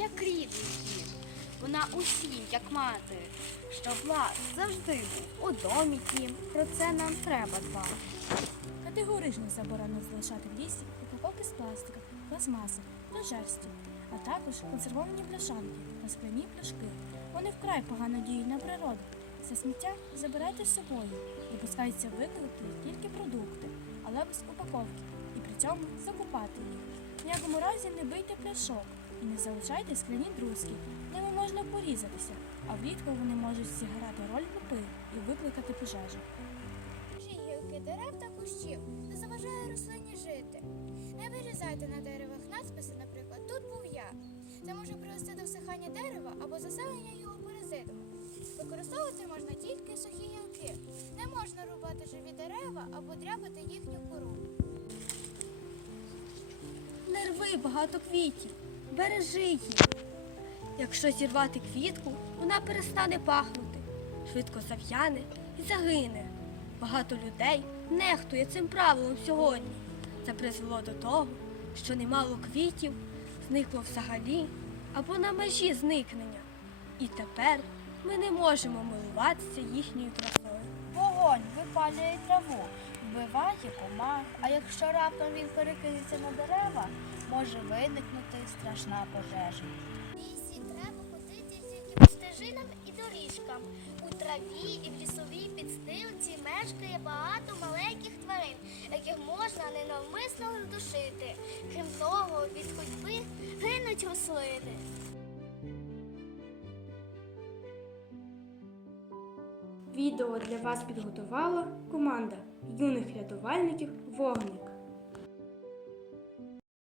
як рідний дім. Вона усім, як мати, щоб лад завжди у домі тім. Про це нам треба дбати. Категорично заборонено залишати в лісі упаковки з пластика, пластмаси та жерсті, а також консервовані пляшанки та скляні пляшки. Вони вкрай погано діють на природу. Все сміття забирайте з собою. Допускається викликати тільки продукти, але без упаковки, і при цьому закупати їх. В ніякому разі не бийте пляшок і не залишайте скляні друзки. Ними можна порізатися, а влітку вони можуть зіграти роль попи і викликати пожежу. гілки дерев та кущів не заважає рослині жити. Не вирізайте на деревах надписи, наприклад, тут був я. Це може привести до всихання дерева або заселення його паразитами. Використовувати можна тільки сухі гілки. Не можна рубати живі дерева або дряпати їхню кору. Не рви багато квітів, бережи їх. Якщо зірвати квітку, вона перестане пахнути, швидко зав'яне і загине. Багато людей нехтує цим правилом сьогодні. Це призвело до того, що немало квітів зникло взагалі або на межі зникнення. І тепер ми не можемо милуватися їхньою красою. Вогонь випалює траву, комах, а якщо раптом він перекинеться на дерева, може виникнути страшна пожежа. В лісі треба ходити тільки по стежинам і доріжкам. У траві і в лісовій підстилці мешкає багато маленьких тварин, яких можна ненавмисно здушити. Крім того, від ходьби гинуть рослини. Відео для вас підготувала команда юних рятувальників Вогник.